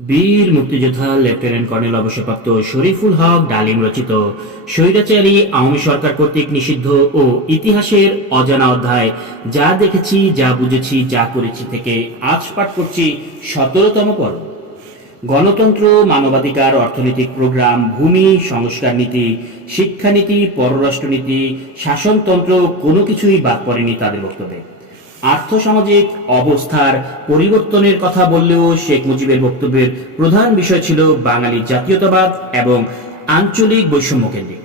বীর মুক্তিযোদ্ধা lieutenant colonel অবসরপ্রাপ্ত শরীফুল হক ডালিম রচিত স্বৈরাচারী আওয়ামী সরকার কর্তৃক নিষিদ্ধ ও ইতিহাসের অজানা অধ্যায় যা দেখেছি, যা বুঝেছি, যা করেছি থেকে আজ পাঠ করছি সতেরোতম পর্ব। গণতন্ত্র, মানবাধিকার, অর্থনৈতিক প্রোগ্রাম, ভূমি, সংস্কার নীতি, শিক্ষানীতি, পররাষ্ট্রনীতি, শাসনতন্ত্র, কোনো কিছুই বাদ পড়েনি তাদের বক্তব্যে। আর্থসামাজিক অবস্থার পরিবর্তনের কথা বললেও শেখ মুজিবের বক্তব্যের প্রধান বিষয় ছিল বাঙালি জাতীয়তাবাদ এবং আঞ্চলিক বৈষম্য কেন্দ্রিক।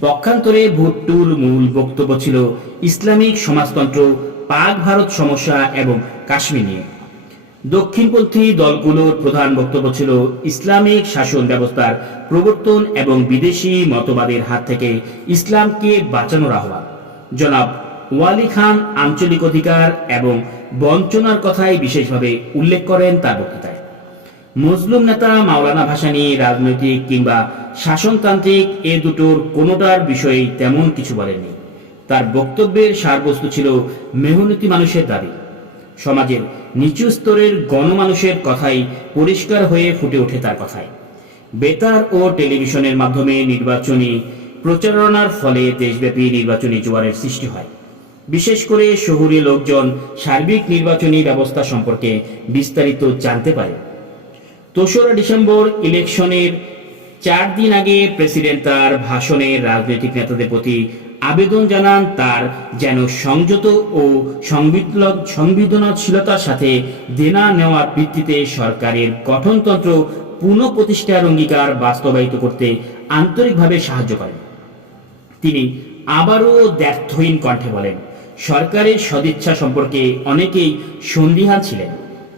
পক্ষান্তরে ভুট্টুর মূল বক্তব্য ছিল ইসলামিক সমাজতন্ত্র, পাক ভারত সমস্যা এবং কাশ্মীর নিয়ে। দক্ষিণপন্থী দলগুলোর প্রধান বক্তব্য ছিল ইসলামিক শাসন ব্যবস্থার প্রবর্তন এবং বিদেশি মতবাদের হাত থেকে ইসলামকে বাঁচানোর আহ্বান। জনাব ওয়ালি খান আঞ্চলিক অধিকার এবং বঞ্চনার কথাই বিশেষভাবে উল্লেখ করেন তার বক্তৃতায়। মজলুম নেতা মাওলানা ভাসানী রাজনৈতিক কিংবা শাসনতান্ত্রিক এ দুটোর কোনোটার বিষয়ে তেমন কিছু বলেননি। তার বক্তব্যের সারবস্তু ছিল মেহনতি মানুষের দাবি। সমাজের নিচু স্তরের গণমানুষের কথাই পরিষ্কার হয়ে ফুটে ওঠে তার কথায়। বেতার ও টেলিভিশনের মাধ্যমে নির্বাচনী প্রচারণার ফলে দেশব্যাপী নির্বাচনী জোয়ারের সৃষ্টি হয়। বিশেষ করে শহুরে লোকজন সার্বিক নির্বাচনী ব্যবস্থা সম্পর্কে বিস্তারিত জানতে পারে। তেসরা ডিসেম্বর ইলেকশনের চার দিন আগে প্রেসিডেন্ট তার ভাষণে রাজনৈতিক নেতাদের প্রতি আবেদন জানান তার যেন সংযত ও সংবেদনশীলতার সাথে দেনা নেওয়ার ভিত্তিতে সরকারের গঠনতন্ত্র পুনঃপ্রতিষ্ঠার অঙ্গীকার বাস্তবায়িত করতে আন্তরিকভাবে সাহায্য করেন তিনি আবারও দ্ব্যর্থহীন কণ্ঠে বলেন সরকারের সদিচ্ছা সম্পর্কে অনেকেই সন্দিহান ছিলেন।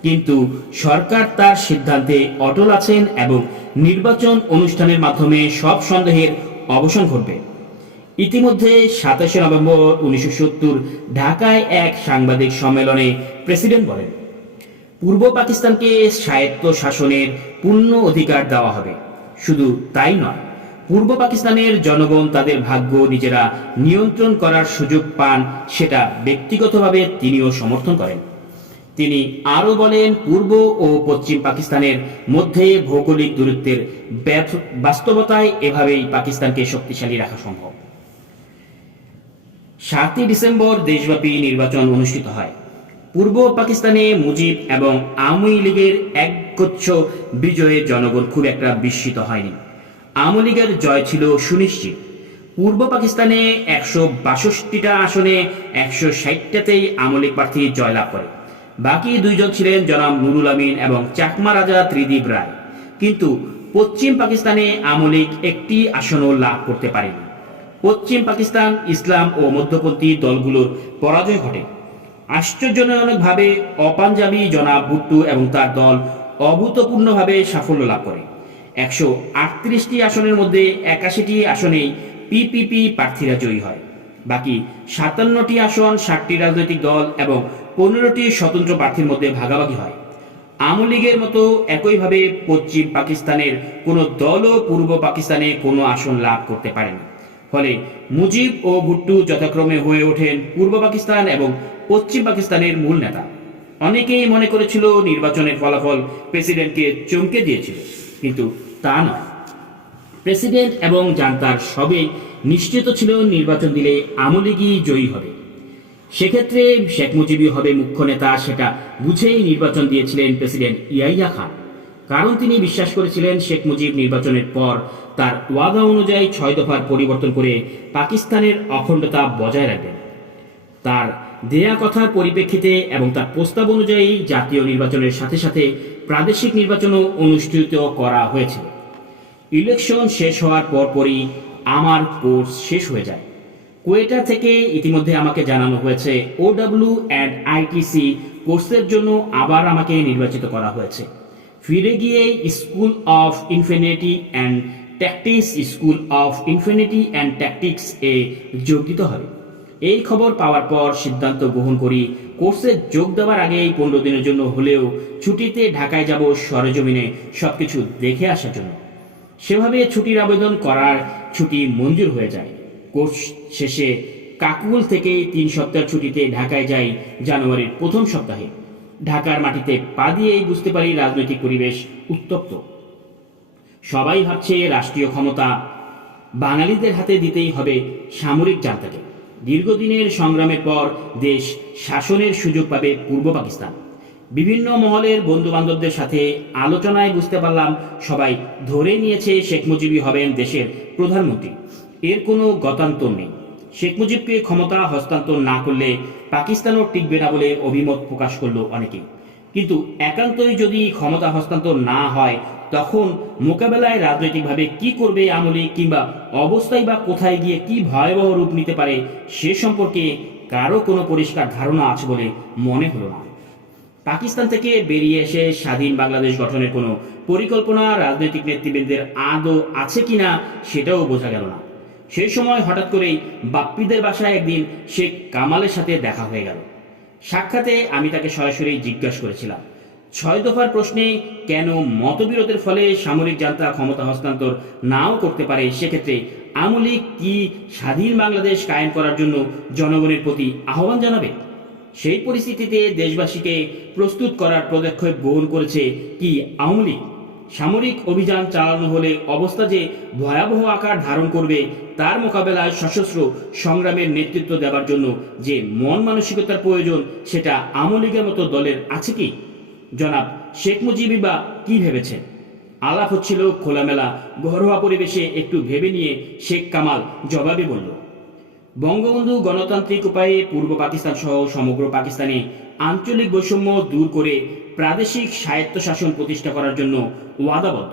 কিন্তু সরকার তার সিদ্ধান্তে অটল আছেন এবং নির্বাচন অনুষ্ঠানের মাধ্যমে সব সন্দেহের অবসান ঘটবে। ইতিমধ্যে সাতাশে নভেম্বর উনিশশো সত্তর ঢাকায় এক সাংবাদিক সম্মেলনে প্রেসিডেন্ট বলেন, পূর্ব পাকিস্তানকে স্বায়ত্ত শাসনের পূর্ণ অধিকার দেওয়া হবে। শুধু তাই নয় পূর্ব পাকিস্তানের জনগণ তাদের ভাগ্য নিজেরা নিয়ন্ত্রণ করার সুযোগ পান, সেটা ব্যক্তিগতভাবে তিনিও সমর্থন করেন। তিনি আরও বলেন, পূর্ব ও পশ্চিম পাকিস্তানের মধ্যে ভৌগোলিক দূরত্বের বাস্তবতায় এভাবেই পাকিস্তানকে শক্তিশালী রাখা সম্ভব। সাতই ডিসেম্বর দেশব্যাপী নির্বাচন অনুষ্ঠিত হয়। পূর্ব পাকিস্তানে মুজিব এবং আওয়ামী লীগের একগুচ্ছ বিজয়ে জনগণ খুব একটা বিস্মিত হয়নি। আওয়ামী লীগের জয় ছিল সুনিশ্চিত। পূর্ব পাকিস্তানে একশো বাষট্টিটা আসনে একশো ষাটটাতেই আওয়ামী লীগ প্রার্থী জয়লাভ করে। বাকি দুইজন ছিলেন জনাব নুরুল আমিন এবং চাকমা রাজা ত্রিদীপ রায়। কিন্তু পশ্চিম পাকিস্তানে আওয়ামী লীগ একটি আসনও লাভ করতে পারেনি। পশ্চিম পাকিস্তান, ইসলাম ও মধ্যপন্থী দলগুলোর পরাজয় ঘটে। আশ্চর্যজনকভাবে অপাঞ্জাবি জনাব ভুট্টু এবং তার দল অভূতপূর্ণভাবে সাফল্য লাভ করে। একশো আটত্রিশটি আসনের মধ্যে একাশিটি আসনেই পিপিপি প্রার্থীরা জয়ী হয়। বাকি সাতান্নটি আসন ষাটটি রাজনৈতিক দল এবং পনেরোটি স্বতন্ত্র প্রার্থীর মধ্যে ভাগাভাগি হয়। আওয়ামী লীগের মতো একইভাবে পশ্চিম পাকিস্তানের কোনো দলও পূর্ব পাকিস্তানে কোনো আসন লাভ করতে পারেনি। ফলে মুজিব ও ভুট্টু যথাক্রমে হয়ে ওঠেন পূর্ব পাকিস্তান এবং পশ্চিম পাকিস্তানের মূল নেতা। অনেকেই মনে করেছিল নির্বাচনের ফলাফল প্রেসিডেন্টকে চমকে দিয়েছিল। কিন্তু তা নয় প্রেসিডেন্ট এবং জান্তার সবে নিশ্চিত ছিল নির্বাচন দিলে আওয়ামী লীগই জয়ী হবে। সেক্ষেত্রে শেখ মুজিবই হবে মুখ্য নেতা সেটা বুঝেই নির্বাচন দিয়েছিলেন প্রেসিডেন্ট ইয়াইয়া খান। কারণ তিনি বিশ্বাস করেছিলেন শেখ মুজিব নির্বাচনের পর তার ওয়াদা অনুযায়ী ছয় দফার পরিবর্তন করে পাকিস্তানের অখণ্ডতা বজায় রাখবেন। তার দেয়া কথার পরিপ্রেক্ষিতে এবং তার প্রস্তাব অনুযায়ী জাতীয় নির্বাচনের সাথে সাথে প্রাদেশিক নির্বাচনও অনুষ্ঠিত করা হয়েছিল। ইলেকশন শেষ হওয়ার পরপরই আমার কোর্স শেষ হয়ে যায়। কোয়েটা থেকে ইতিমধ্যে আমাকে জানানো হয়েছে ওডব্লিউ অ্যান্ড আইটিসি কোর্সের জন্য আবার আমাকে নির্বাচিত করা হয়েছে। ফিরে গিয়ে School of Infinity and Tactics School of Infinity and Tactics এ যোগ দিতে হবে। এই খবর পাওয়ার পর সিদ্ধান্ত গ্রহণ করি কোর্সে যোগ দেওয়ার আগেই পনেরো দিনের জন্য হলেও ছুটিতে ঢাকায় যাব সরেজমিনে সবকিছু দেখে আসার জন্য। সেভাবে ছুটির আবেদন করার ছুটি মঞ্জুর হয়ে যায়। কোর্স শেষে কাকুল থেকে তিন সপ্তাহ ছুটিতে ঢাকায় যাই জানুয়ারির প্রথম সপ্তাহে। ঢাকার মাটিতে পা দিয়েই বুঝতে পারি রাজনৈতিক পরিবেশ উত্তপ্ত। সবাই ভাবছে রাষ্ট্রীয় ক্ষমতা বাঙালিদের হাতে দিতেই হবে সামরিক জান্তাকে দীর্ঘদিনের সংগ্রামের পর দেশ শাসনের সুযোগ পাবে পূর্ব পাকিস্তান। বিভিন্ন মহলের বন্ধু বান্ধবদের সাথে আলোচনায় বুঝতে পারলাম, সবাই ধরে নিয়েছে শেখ মুজিবই হবেন দেশের প্রধানমন্ত্রী। এর কোনো গতান্তর নেই। শেখ মুজিবকে ক্ষমতা হস্তান্তর না করলে পাকিস্তানও টিকবে না বলে অভিমত প্রকাশ করল অনেকেই। কিন্তু একান্তই যদি ক্ষমতা হস্তান্তর না হয়, তখন মোকাবেলায় রাজনৈতিকভাবে কি করবে আমলি কিংবা অবস্থায় বা কোথায় গিয়ে কি ভয়াবহ রূপ নিতে পারে, সে সম্পর্কে কারও কোনো পরিষ্কার ধারণা আছে বলে মনে হলো না। পাকিস্তান থেকে বেরিয়ে এসে স্বাধীন বাংলাদেশ গঠনের কোনো পরিকল্পনা রাজনৈতিক নেতৃবৃন্দের আদৌ আছে কিনা সেটাও বোঝা গেল না। সেই সময় হঠাৎ করেই বাপ্পিদের বাসায় একদিন শেখ কামালের সাথে দেখা হয়ে গেল। সাক্ষাতে আমি তাকে সরাসরি জিজ্ঞাসা করেছিলাম। ছয় দফার প্রশ্নে, কেন মতবিরোধের ফলে সামরিক জান্তা ক্ষমতা হস্তান্তর নাও করতে পারে, সেক্ষেত্রে আমলিক কি স্বাধীন বাংলাদেশ কায়েম করার জন্য জনগণের প্রতি আহ্বান জানাবে? সেই পরিস্থিতিতে দেশবাসীকে প্রস্তুত করার পদক্ষেপ গ্রহণ করেছে কি আওয়ামী লীগ? সামরিক অভিযান চালানো হলে অবস্থা যে ভয়াবহ আকার ধারণ করবে, তার মোকাবেলায় সশস্ত্র সংগ্রামের নেতৃত্ব দেওয়ার জন্য যে মন মানসিকতার প্রয়োজন, সেটা আওয়ামী লীগের মতো দলের আছে কি? জনাব শেখ মুজিবই বা কি ভেবেছেন আলাপ হচ্ছিল খোলামেলা, ঘরোয়া পরিবেশে একটু ভেবে নিয়ে শেখ কামাল জবাবে বলল বঙ্গবন্ধু গণতান্ত্রিক উপায়ে পূর্ব পাকিস্তান সহ সমগ্র পাকিস্তানে আঞ্চলিক বৈষম্য দূর করে প্রাদেশিক স্বায়ত্তশাসন প্রতিষ্ঠা করার জন্য ওয়াদাবদ্ধ।